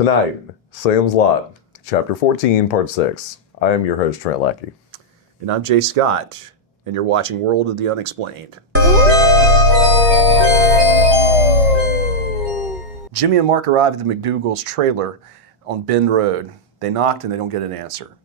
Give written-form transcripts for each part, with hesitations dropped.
Tonight, Salem's Lot, Chapter 14, Part 6. I am your host, Trent Lackey. And I'm Jay Scott, and you're watching World of the Unexplained. Jimmy and Mark arrive at the McDougal's trailer on Bend Road. They knocked and they don't get an answer.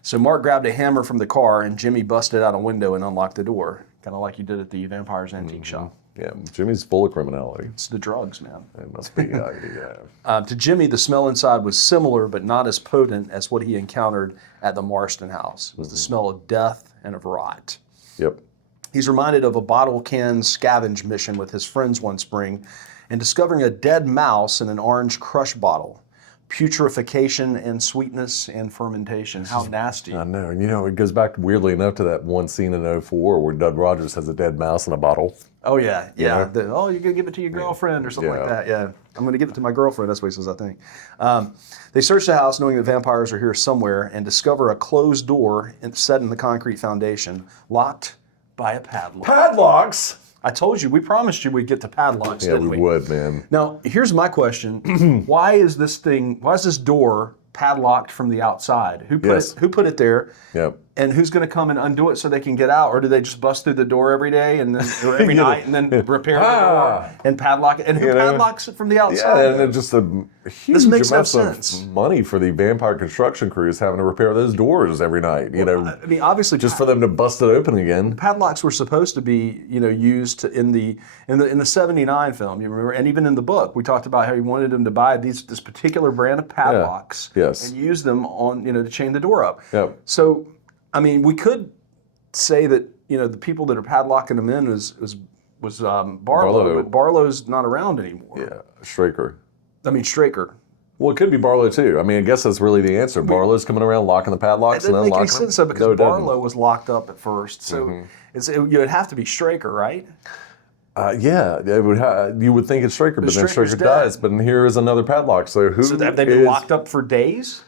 So Mark grabbed a hammer from the car and Jimmy busted out a window and unlocked the door. Kind of like you did at the Vampire's Antique Shop. Yeah, Jimmy's full of criminality. It's the drugs, man. It must be, To Jimmy, the smell inside was similar but not as potent as what he encountered at the Marston house. It was the smell of death and of rot. Yep. He's reminded of a bottle can scavenge mission with his friends one spring and discovering a dead mouse in an orange crush bottle. Putrefaction and sweetness and fermentation. How nasty. I know. And it goes back weirdly enough to that one scene in 04 where Doug Rogers has a dead mouse in a bottle. Oh, yeah. You're going to give it to your girlfriend or something like that. Yeah. I'm going to give it to my girlfriend. That's what he says, I think. They search the house knowing that vampires are here somewhere and discover a closed door set in the concrete foundation, locked by a padlock. Padlocks? I told you, we promised you we'd get to padlocks, didn't we? Yeah, we would, man. Now, here's my question. Why is this door padlocked from the outside? Who put it there? Yep. And who's going to come and undo it so they can get out? Or do they just bust through the door every day and then or every night and then repair the door and padlock it? And who padlocks it from the outside? Yeah, and it's just a huge makes no amount sense. of money for the vampire construction crews having to repair those doors every night. I mean, obviously, just for them to bust it open again. Padlocks were supposed to be, used in the '79 film. You remember, and even in the book, we talked about how he wanted them to buy this particular brand of padlocks and use them on, to chain the door up. Yep. So, I mean, we could say that the people that are padlocking them in was Barlow, but Barlow's not around anymore. Yeah, Straker. I mean, Straker. Well, it could be Barlow too. I mean, I guess that's really the answer. Barlow's coming around locking the padlocks and unlocking them. It doesn't make any sense though, because Barlow was locked up at first, so you would have to be Straker, right? Yeah, you would think it's Straker, but then Straker dies. But here is another padlock. So have they been locked up for days?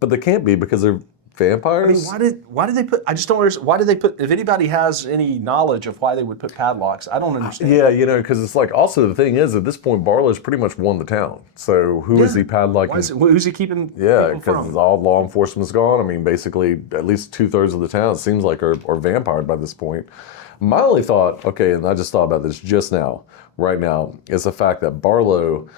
But they can't be because they're vampires. I mean, why did they put? I just don't understand. Why did they put? If anybody has any knowledge of why they would put padlocks, I don't understand. Yeah, because it's like also the thing is at this point Barlow's pretty much won the town. So who is he padlocking? Who's he keeping? Yeah, because all law enforcement's gone. I mean, basically at least 2/3 of the town it seems like are vampired by this point. My only thought, and I just thought about this just now, right now, is the fact that Barlow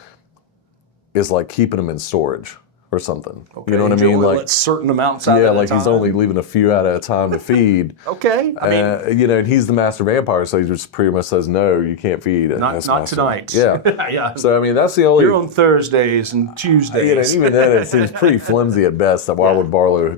is like keeping them in storage or something. Okay, you know what I mean? Like certain amounts out at a time? Yeah, like he's only leaving a few out at a time to feed. Okay, I mean... and he's the master vampire, so he just pretty much says, no, you can't feed. Not tonight. Yeah. Yeah. So, I mean, that's the only... You're on Thursdays and Tuesdays. Even then, it seems pretty flimsy at best. Why would Barlow,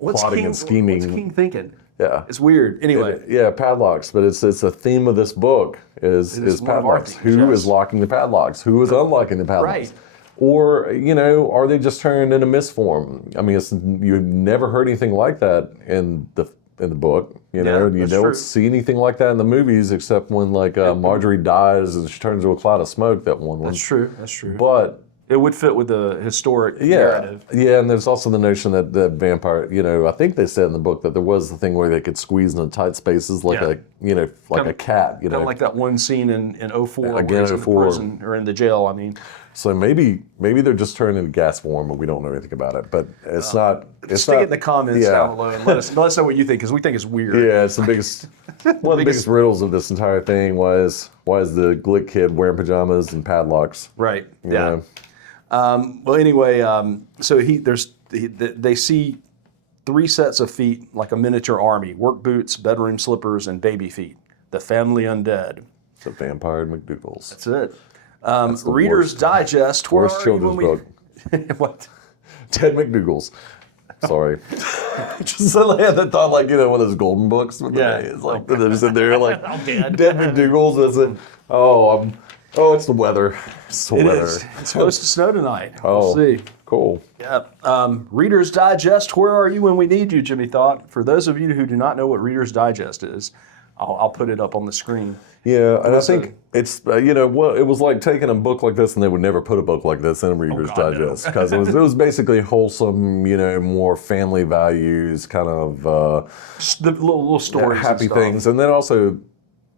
plotting and scheming... What's King thinking? Yeah. It's weird. Anyway. Padlocks, but it's a theme of this book is padlocks. Who is locking the padlocks? Who is unlocking the padlocks? Right. Or, are they just turned into misform? I mean, you've never heard anything like that in the book. You don't see anything like that in the movies except when Marjorie dies and she turns into a cloud of smoke. That one. That's true. But it would fit with the historic narrative. Yeah, and there's also the notion that the vampire, I think they said in the book that there was the thing where they could squeeze into tight spaces like a cat. Kind of like that one scene in 04 Again, where he's in the prison or in the jail, I mean. So maybe they're just turned into gas form, but we don't know anything about it. But it's not. Stick it in the comments down below and let us know what you think, because we think it's weird. Yeah, it's the biggest. One of the biggest riddles of this entire thing was why is the Glick kid wearing pajamas and padlocks? Right. Yeah. Well, anyway, so they see 3 sets of feet like a miniature army: work boots, bedroom slippers, and baby feet. The family undead. The vampire McDougal's. That's it. Reader's Digest. Worst children's book. What? Ted McDougal's. Sorry. Just had that thought, one of those golden books. It's like they're sitting there like Ted McDougal's. It's the weather. It's the weather. Is. It's supposed to snow tonight. Oh, we'll see. Cool. Yeah. Reader's Digest. Where are you when we need you, Jimmy Thought? For those of you who do not know what Reader's Digest is, I'll put it up on the screen. Yeah, and I think it's it was like taking a book like this, and they would never put a book like this in a Reader's Digest because it was basically wholesome, more family values, kind of the little stories, happy things, and then also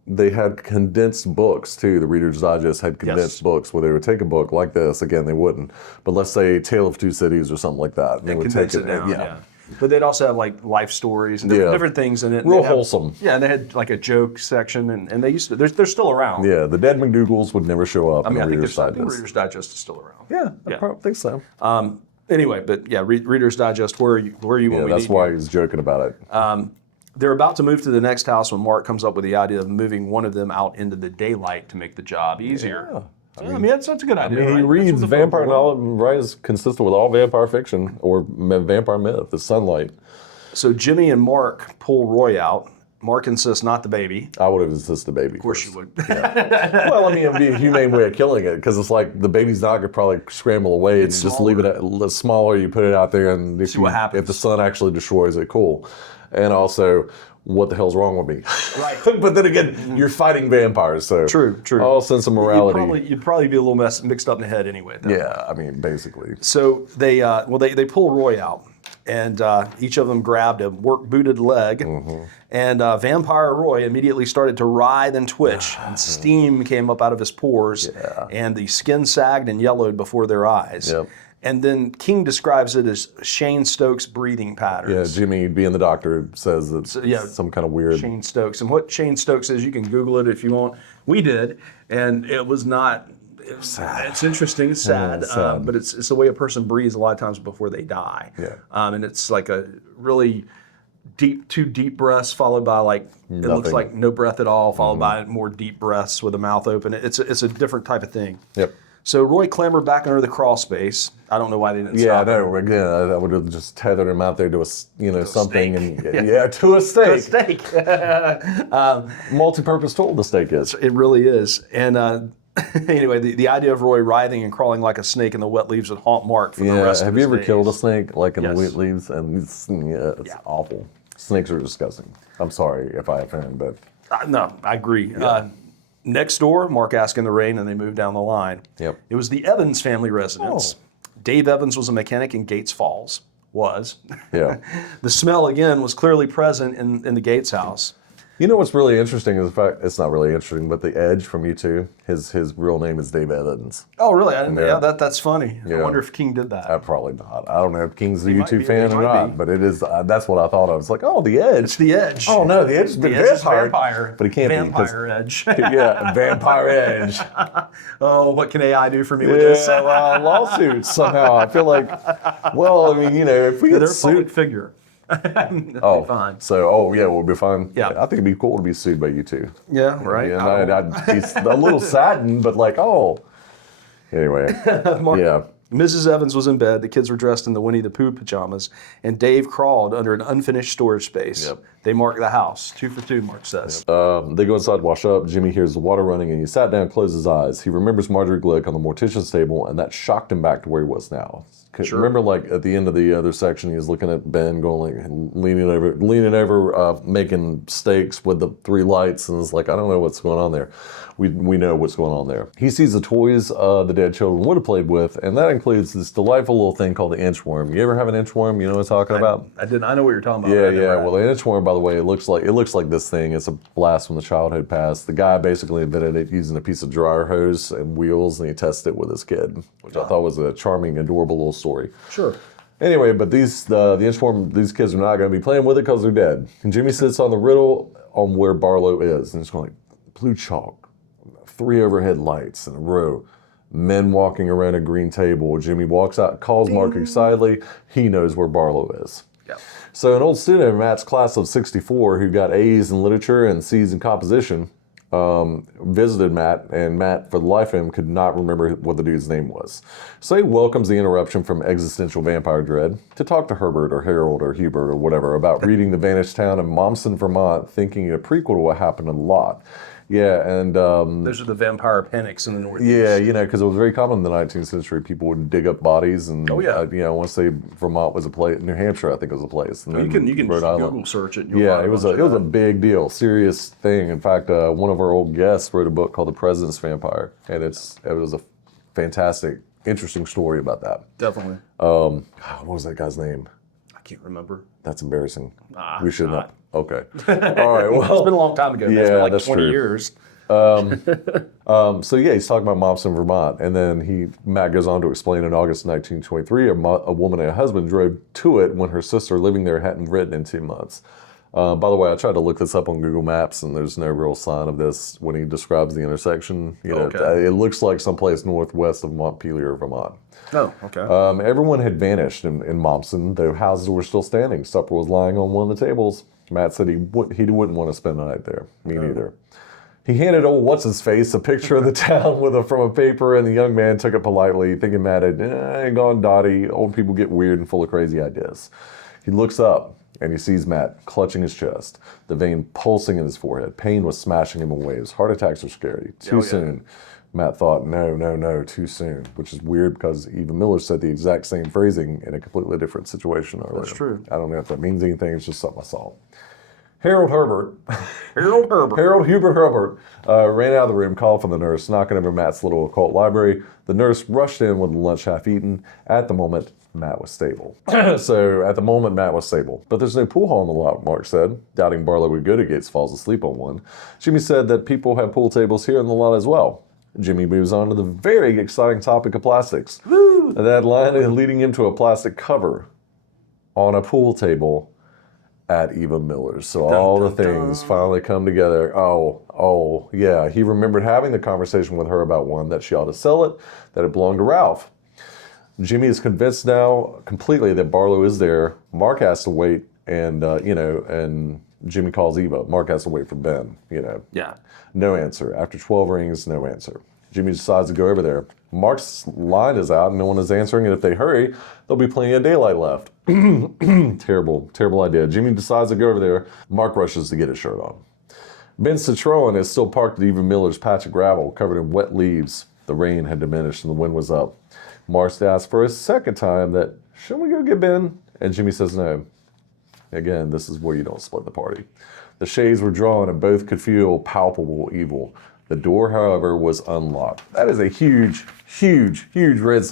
they had condensed books too. The Reader's Digest had condensed books where they would take a book like this. Again, they wouldn't, but let's say Tale of Two Cities or something like that. And they would take it down, yeah. But they'd also have like life stories and different things in it. Real wholesome. Yeah, and they had like a joke section, and they used to. They're still around. Yeah, the dead McDougalls would never show up. I mean, in I the think Reader's Digest. the Reader's Digest is still around. Yeah, I think so. Anyway, but yeah, Reader's Digest. Where are you? Yeah, that's why he was joking about it. They're about to move to the next house when Mark comes up with the idea of moving one of them out into the daylight to make the job easier. Yeah. I mean, that's a good idea. He right? reads vampire novel, right? Is consistent with all vampire fiction or vampire myth. The sunlight. So Jimmy and Mark pull Roy out. Mark insists not the baby. I would have insisted the baby. Of course you would. Well, I mean, it'd be a humane way of killing it because it's like the baby's not going to probably scramble away and just leave it smaller. You put it out there and see what happens. If the sun actually destroys it, cool. And also, what the hell's wrong with me? Right. But then again, you're fighting vampires, so True. All sense of morality. You'd probably be a little mixed up in the head anyway. Yeah, I mean, basically. So they pull Roy out, and each of them grabbed a work-booted leg, and Vampire Roy immediately started to writhe and twitch, and steam came up out of his pores, and the skin sagged and yellowed before their eyes. Yep. And then King describes it as Shane Stokes' breathing patterns. Yeah, Jimmy, being the doctor, says that some kind of weird... Shane Stokes. And what Shane Stokes is, you can Google it if you want. We did, and it was not... It's interesting. It's sad, but it's the way a person breathes a lot of times before they die. Yeah. And it's like a really two deep breaths followed by like Nothing. It looks like no breath at all, followed by more deep breaths with the mouth open. It's a different type of thing. Yep. So Roy clambered back under the crawl space. I don't know why they didn't Yeah, stop I him. know. Again, I would have just tethered him out there to something, stake. and to a stake. Steak. Multi-purpose tool the stake is. It really is. And anyway, the idea of Roy writhing and crawling like a snake in the wet leaves would haunt Mark for the rest of have his you ever days. killed a snake like in the Yes. wet leaves? And it's awful. Snakes are disgusting. I'm sorry if I offend, but No, I agree. Next door, Mark asked in the rain, and they moved down the line. Yep. It was the Evans family residence. Dave Evans was a mechanic in Gates Falls. yeah. The smell, again, was clearly present in the Gates house. You know what's really interesting is the fact, it's not really interesting, but the Edge from U2, his real name is Dave Evans. Oh, really? I didn't know. Yeah. That's funny. I Yeah. wonder if King did that. Probably not. I don't know if King's a He might U2 be, fan he or might not, be. but it is. That's what I thought of. It's like, oh, the Edge. It's the Edge. Oh no, the Edge has been The Edge is vampire, but he can't Vampire Edge. be. Yeah, Vampire Edge. Oh, what can AI do for me with this? Lawsuits somehow. I feel like, well, I mean, if we They're get a public sued. figure. Fine. So, we'll be fine. Yeah. I think it'd be cool to be sued by U2. Yeah, right. Yeah, and I'd be a little saddened, but like, Anyway, yeah. Mrs. Evans was in bed. The kids were dressed in the Winnie the Pooh pajamas, and Dave crawled under an unfinished storage space. Yep. They marked the house. 2 for 2, Mark says. They go inside to wash up. Jimmy hears the water running, and he sat down, closed his eyes. He remembers Marjorie Glick on the mortician's table, and that shocked him back to where he was now. Sure. Remember, like at the end of the other section, he was looking at Ben, going like leaning over, making steaks with the 3 lights, and it's like, I don't know what's going on there. We know what's going on there. He sees the toys the dead children would have played with, and that includes this delightful little thing called the inchworm. You ever have an inchworm? You know what I'm talking about? I didn't. I know what you're talking about. Yeah, but I never yeah. had Well, the inchworm, by the way, it looks like this thing. It's a blast from the childhood past. The guy basically invented it using a piece of dryer hose and wheels, and he tested it with his kid, which I thought was a charming, adorable little story. Sure. Anyway, but the inchworm, these kids are not going to be playing with it because they're dead. And Jimmy sits on the riddle on where Barlow is, and it's going like blue chalk, 3 overhead lights in a row, men walking around a green table. Jimmy walks out, calls Mark excitedly. He knows where Barlow is. Yep. So an old student in Matt's class of 64 who got A's in literature and C's in composition visited Matt, and Matt, for the life of him, could not remember what the dude's name was. So he welcomes the interruption from existential vampire dread to talk to Herbert or Harold or Hubert or whatever about reading The Vanished Town of Mommsen, Vermont, thinking a prequel to what happened in Lot. Yeah, and Those are the vampire panics in the Northeast. yeah, because it was very common in the 19th century. People would dig up bodies, and once Vermont was a place, New Hampshire, I think, was a place. And You then can Rhode Island. Google search it. And you'll Yeah, find it was bunch of a that. big deal, serious thing. In fact, one of our old guests wrote a book called The President's Vampire, and it was a fantastic, interesting story about that. Definitely. What was that guy's name? I can't remember. That's embarrassing. Nah, We should not. not. Okay. All right. Well, It's been a long time ago. Man. It's been like that's 20 true. years. So yeah, he's talking about Mompson, Vermont, and then Matt goes on to explain in August 1923, a woman and a husband drove to it when her sister living there hadn't written in 2 months. By the way, I tried to look this up on Google Maps, and there's no real sign of this when he describes the intersection. Okay. It looks like someplace northwest of Montpelier, Vermont. Oh, okay. Everyone had vanished in Mompson, though houses were still standing. Supper was lying on one of the tables. Matt said he wouldn't want to spend the night there. Me neither. He handed old what's-his-face a picture of the town from a paper, and the young man took it politely, thinking Matt had gone dotty. Old people get weird and full of crazy ideas. He looks up, and he sees Matt clutching his chest, the vein pulsing in his forehead. Pain was smashing him in waves. Heart attacks are scary. Too soon. Matt thought, no, too soon, which is weird because Eva Miller said the exact same phrasing in a completely different situation earlier. That's true. I don't know if that means anything. It's just something I saw. Harold Hubert ran out of the room, called for the nurse, knocking over Matt's little occult library. The nurse rushed in with the lunch half eaten. At the moment, Matt was stable. But there's no pool hall in the lot, Mark said, doubting Barlow would go to Gates Falls asleep on one. Jimmy said that people have pool tables here in the lot as well. Jimmy moves on to the very exciting topic of plastics. Woo! That line leading him to a plastic cover on a pool table at Eva Miller's. So all the things finally come together. Oh, yeah. He remembered having the conversation with her about one, that she ought to sell it, that it belonged to Ralph. Jimmy is convinced now completely that Barlow is there. Mark has to wait, and Jimmy calls Eva. Mark has to wait for Ben, Yeah. No answer. After 12 rings, no answer. Jimmy decides to go over there. Mark's line is out, and no one is answering, and if they hurry, there'll be plenty of daylight left. Terrible idea. Jimmy decides to go over there. Mark rushes to get his shirt on. Ben's Citroen is still parked at Eva Miller's patch of gravel, covered in wet leaves. The rain had diminished, and the wind was up. Mark asks for a second time that, shouldn't we go get Ben? And Jimmy says no. Again, this is where you don't split the party. The shades were drawn, and both could feel palpable evil. The door, however, was unlocked. That is a huge red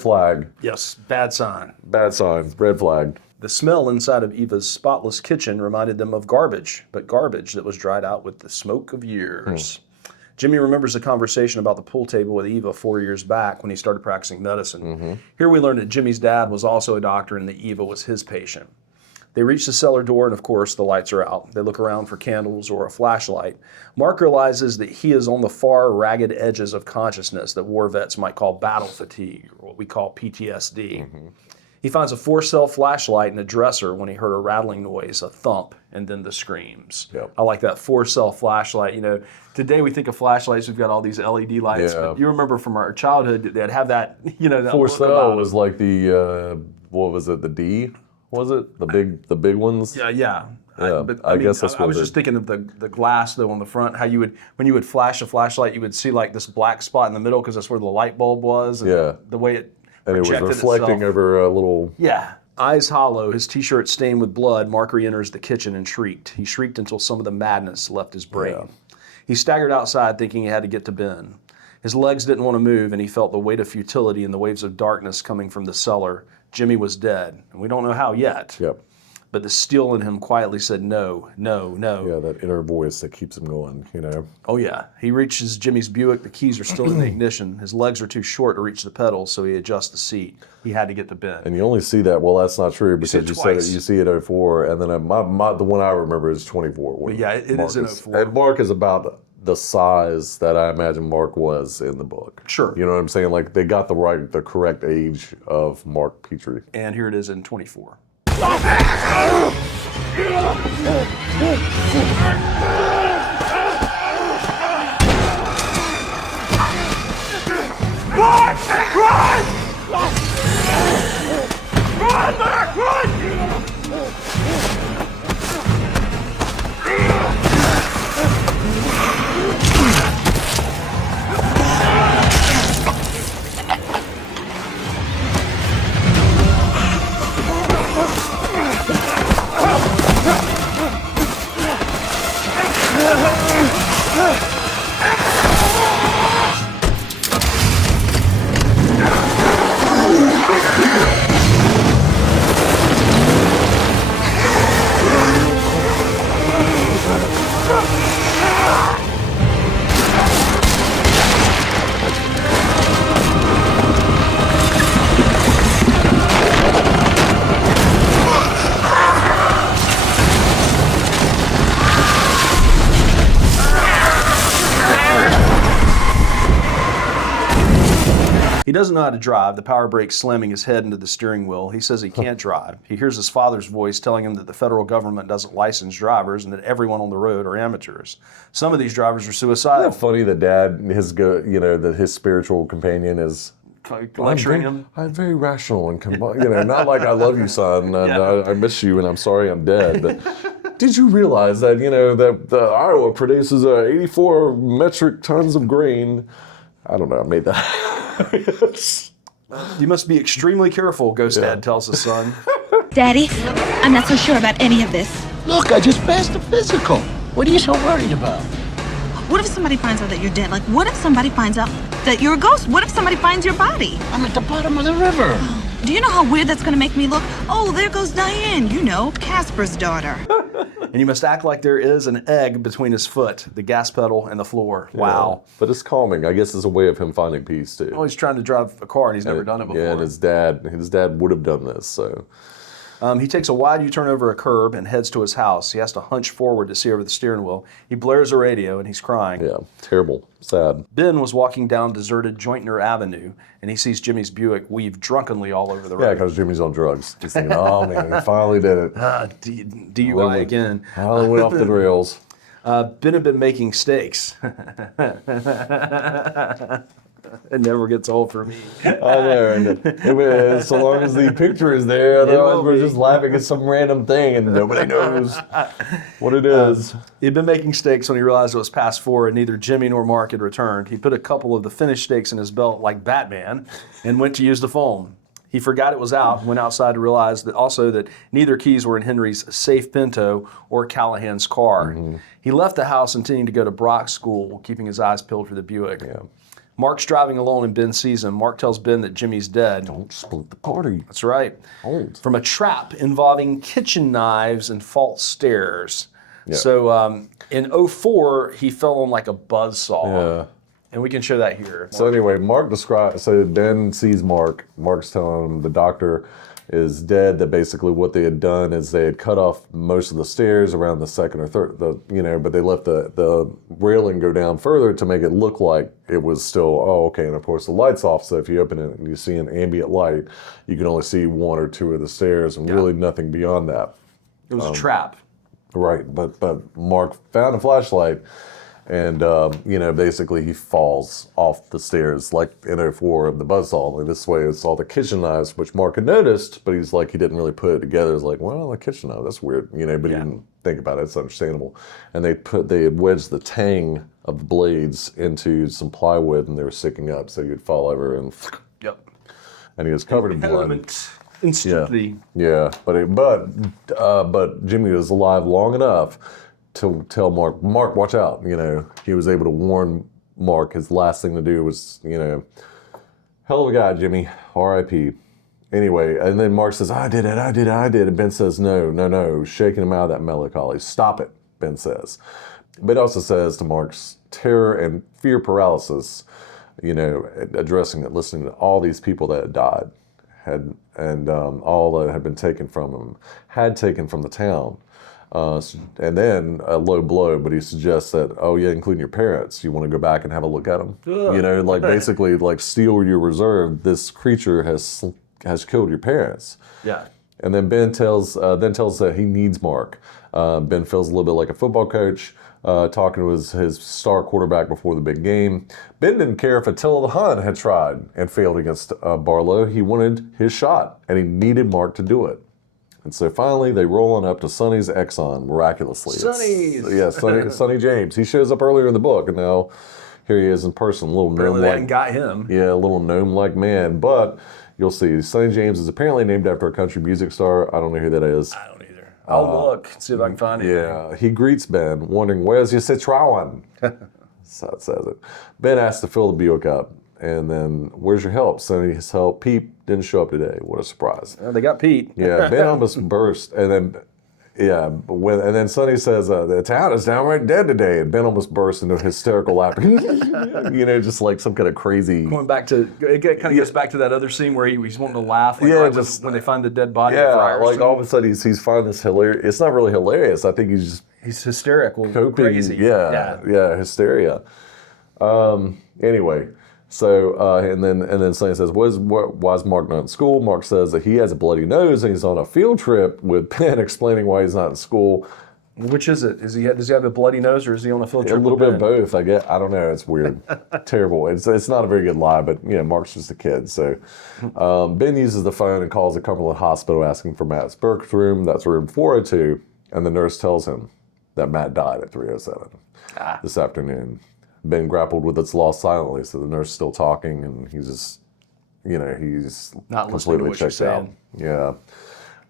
flag. Yes, bad sign. Bad sign, red flag. The smell inside of Eva's spotless kitchen reminded them of garbage, but garbage that was dried out with the smoke of years. Jimmy remembers a conversation about the pool table with Eva 4 years back when he started practicing medicine. Here we learned that Jimmy's dad was also a doctor and that Eva was his patient. They reach the cellar door, and of course, the lights are out. They look around for candles or a flashlight. Mark realizes that he is on the far ragged edges of consciousness that war vets might call battle fatigue, or what we call PTSD. He finds a 4-cell flashlight in a dresser when he heard a rattling noise, a thump, and then the screams. Yep. I like that 4-cell flashlight. Today we think of flashlights, we've got all these LED lights, but you remember from our childhood, they'd have that, that 4-cell was like the, what was it, the D? Was it the big ones? Yeah. I guess that's what I was just thinking of the glass though on the front. How when you would flash a flashlight, you would see like this black spot in the middle because that's where the light bulb was. And the way it and it was reflecting itself. over a little. Yeah. Eyes hollow, his t-shirt stained with blood, Mark re-enters the kitchen and shrieked. He shrieked until some of the madness left his brain. Yeah. He staggered outside thinking he had to get to Ben. His legs didn't want to move, and he felt the weight of futility and the waves of darkness coming from the cellar. Jimmy was dead, and we don't know how yet. Yep. But the steel in him quietly said no. Yeah, that inner voice that keeps him going, Oh yeah. He reaches Jimmy's Buick. The keys are still in the ignition. His legs are too short to reach the pedals, so he adjusts the seat. He had to get to Ben. And you only see that, well, that's not true because you said it, you see it 04, and then the one I remember is 24. But yeah, it is in 04. And Mark is about the size that I imagine Mark was in the book. Sure. You know what I'm saying? Like they got the correct age of Mark Petrie. And here it is in 24. He doesn't know how to drive. The power brake slamming his head into the steering wheel. He says he can't drive. He hears his father's voice telling him that the federal government doesn't license drivers and that everyone on the road are amateurs. Some of these drivers are suicidal. Isn't that funny that Dad, that his spiritual companion is lecturing him. I'm very rational and not like I love you, son, and I miss you, and I'm sorry I'm dead. But did you realize that that the Iowa produces 84 metric tons of grain? I don't know. I made that. You must be extremely careful, Ghost Dad tells his son. Daddy, I'm not so sure about any of this. Look, I just passed the physical. What are you so worried about? What if somebody finds out that you're dead? Like, what if somebody finds out that you're a ghost? What if somebody finds your body? I'm at the bottom of the river. Do you know how weird that's gonna make me look? Oh, there goes Diane, Casper's daughter. And you must act like there is an egg between his foot, the gas pedal, and the floor. Wow. Yeah, but it's calming. I guess it's a way of him finding peace, too. Oh, he's trying to drive a car, and he's never done it before. Yeah, and his dad would have done this, so... He takes a wide U-turn over a curb and heads to his house. He has to hunch forward to see over the steering wheel. He blares a radio, and he's crying. Yeah, terrible, sad. Ben was walking down deserted Jointner Avenue, and he sees Jimmy's Buick weave drunkenly all over the road. Yeah, because Jimmy's on drugs. Just thinking, oh, man, he finally did it. DUI again. I went off the rails. Ben had been making steaks. It never gets old for me. I know. And so long as the picture is there, otherwise we're just laughing at some random thing and nobody knows what it is. He'd been making steaks when he realized it was past 4 and neither Jimmy nor Mark had returned. He put a couple of the finished steaks in his belt like Batman and went to use the phone. He forgot it was out, went outside to realize that neither keys were in Henry's safe Pinto or Callahan's car. Mm-hmm. He left the house intending to go to Brock School, keeping his eyes peeled for the Buick. Yeah. Mark's driving alone and Ben sees him. Mark tells Ben that Jimmy's dead. Don't split the party. That's right. Don't. From a trap involving kitchen knives and false stairs. Yeah. So in 2004, he fell on like a buzzsaw. Yeah. And we can show that here. So anyway, so Ben sees Mark. Mark's telling him the doctor is dead, that basically what they had done is they had cut off most of the stairs around the second or third, but they left the railing go down further to make it look like it was still, okay, and of course the light's off, so if you open it and you see an ambient light, you can only see 1 or 2 of the stairs and really nothing beyond that. It was a trap. Right, but Mark found a flashlight and, basically he falls off the stairs like in 2004 of the buzzsaw. And this way it's all the kitchen knives, which Mark had noticed, but he didn't really put it together. It's like, well, the kitchen knife, that's weird, but he didn't think about it. It's understandable. And they had wedged the tang of the blades into some plywood and they were sticking up, so you'd fall over and and he was covered in blood. Instantly. Yeah, but Jimmy was alive long enough to tell Mark, watch out. He was able to warn Mark. His last thing to do was, hell of a guy, Jimmy, R.I.P. Anyway, and then Mark says, I did it. And Ben says, no, shaking him out of that melancholy. Stop it, Ben says. But also says to Mark's terror and fear paralysis, addressing it, listening to all these people that had died, all that had been taken from him, taken from the town. And then a low blow, but he suggests that, including your parents, you want to go back and have a look at them. Basically, steal your reserve. This creature has killed your parents. Yeah. And then Ben tells that he needs Mark. Ben feels a little bit like a football coach, talking to his star quarterback before the big game. Ben didn't care if Attila the Hun had tried and failed against Barlow. He wanted his shot, and he needed Mark to do it. And so finally, they roll on up to Sonny's Exxon, miraculously. Sonny James. He shows up earlier in the book, and now here he is in person. A little gnome-like. They hadn't got him. Yeah, a little gnome-like man. But you'll see, Sonny James is apparently named after a country music star. I don't know who that is. I don't either. I'll look, see if I can find it. Yeah, he greets Ben, wondering, where's your Citroen? That's how it says it. Ben asks to fill the Buick up. And then, where's your help? Sonny's help. Pete didn't show up today. What a surprise. Well, they got Pete. Yeah, Ben almost burst. And then Sonny says, the town is downright dead today. And Ben almost burst into hysterical laughter. Just like some kind of crazy. Going back to, it kind of goes back to that other scene where he's wanting to laugh. When they find the dead body. Yeah, all of a sudden he's finding this hilarious. It's not really hilarious. I think he's hysterical. Coping, crazy. Yeah, hysteria. Anyway. So and then Sonny says, why is Mark not in school? Mark says that he has a bloody nose and he's on a field trip with Ben, explaining why he's not in school. Which is it? Does he have a bloody nose, or is he on a field trip? A little bit of both, I guess. I don't know. It's weird. Terrible. It's not a very good lie, but Mark's just a kid. So Ben uses the phone and calls the Cumberland Hospital asking for Matt's Burke's room. That's room 402. And the nurse tells him that Matt died at 307 this afternoon. Ben grappled with its loss silently, so the nurse is still talking, and he's just, he's not listening to completely what she's checked out. saying. Yeah.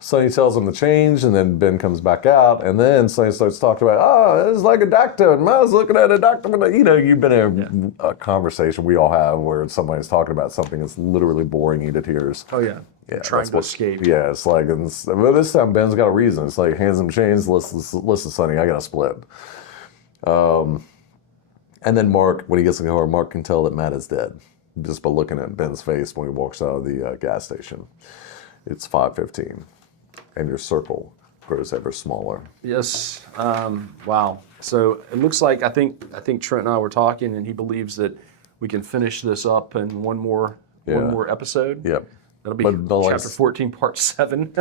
Sonny tells him to change, and then Ben comes back out, and then Sonny starts talking about, it's like a doctor, and I was looking at a doctor. You've been in a conversation we all have where somebody's talking about something that's literally boring you to tears. Oh, yeah. Trying to escape. Yeah, it's like, but this time Ben's got a reason. It's like, hands him chains, listen, Sonny, I got to split. And then Mark, when he gets in the car, Mark can tell that Matt is dead just by looking at Ben's face when he walks out of the gas station. It's 5:15. And your circle grows ever smaller. Yes. Wow. So it looks like I think Trent and I were talking, and he believes that we can finish this up in one more episode. Yep. That'll be chapter 14, part 7.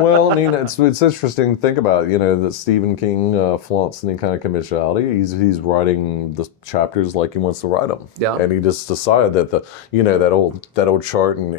Well, I mean, it's interesting to think about, that Stephen King flaunts any kind of conventionality. He's writing the chapters like he wants to write them. Yeah. And he just decided that that old chart in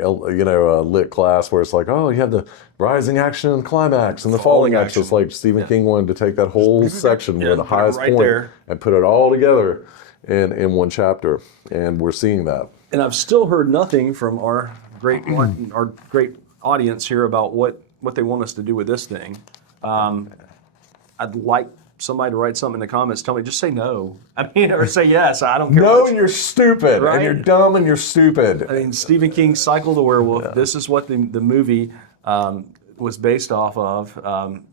lit class where it's like, oh, you have the rising action and climax and the falling action. It's like Stephen King wanted to take that whole section with the highest point and put it all together in one chapter. And we're seeing that. And I've still heard nothing from our great audience here about what they want us to do with this thing. I'd like somebody to write something in the comments. Tell me, just say no. Or say yes. I don't care. No, and you're stupid, right? and you're dumb, and you're stupid. I mean, Stephen King's Cycle of the Werewolf. Yeah. This is what the movie was based off of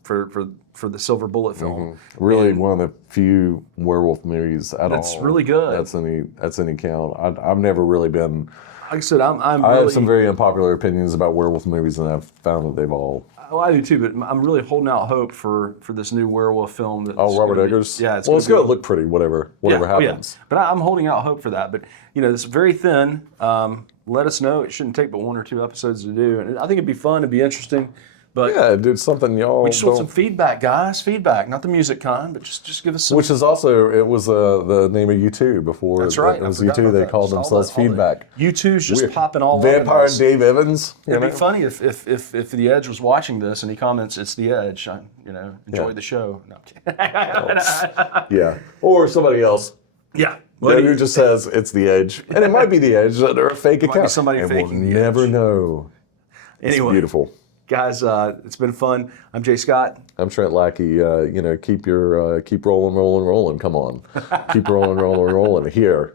for the Silver Bullet film. Mm-hmm. Really, one of the few werewolf movies at all. That's really good. That's any count. I've never really been. Like I said, I have some very unpopular opinions about werewolf movies, and I've found that they've all. Well, I do too, but I'm really holding out hope for this new werewolf film. Robert Eggers? Yeah, it's going to look pretty, whatever happens. Yeah. But I'm holding out hope for that. But, it's very thin. Let us know. It shouldn't take but 1 or 2 episodes to do. And I think it'd be fun, it'd be interesting. But yeah, dude, something y'all. We just want some feedback, guys. Feedback, not the music kind, but just give us some. Which is also, it was the name of U2 before. That's right. It was U2. They called themselves Feedback. U2's just popping all over. Vampire and Dave Evans. It'd be funny if the Edge was watching this and he comments, "It's the Edge." Enjoy the show. No. Yeah, or somebody else. Yeah. Who just says it's the Edge, and it might be the Edge or a fake account. Might be somebody faking the Edge. We'll never know. Anyway, it's beautiful. Guys, it's been fun. I'm Jay Scott. I'm Trent Lackey. Keep rolling. Come on, keep rolling here